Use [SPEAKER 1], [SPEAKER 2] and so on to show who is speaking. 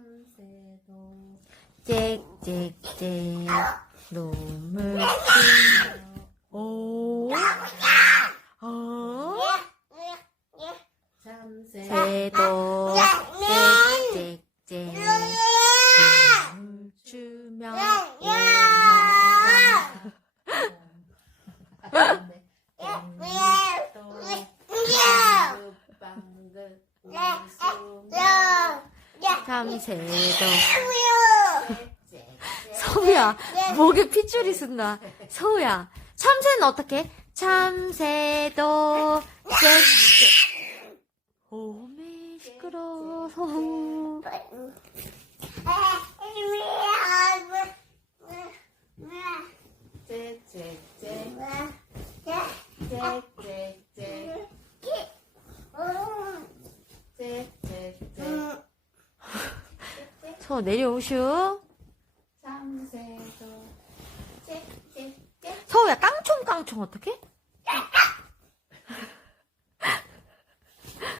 [SPEAKER 1] 참새도
[SPEAKER 2] 짹짹짹 눈물 오. 어?
[SPEAKER 1] 참새
[SPEAKER 2] 새도 짹짹짹 눈물 주며
[SPEAKER 1] 네. 방긋방긋 웃음
[SPEAKER 2] 참새도. 서우야. 목에 핏줄이 쓴다. 서우야 참새는 어떻게? 참새도. 짹짹 오메 시끄러워 서우
[SPEAKER 1] 짹짹짹 짹짹짹
[SPEAKER 2] 서우 내려오슈.
[SPEAKER 1] 짹짹짹
[SPEAKER 2] 서우야 깡총깡총 어떻게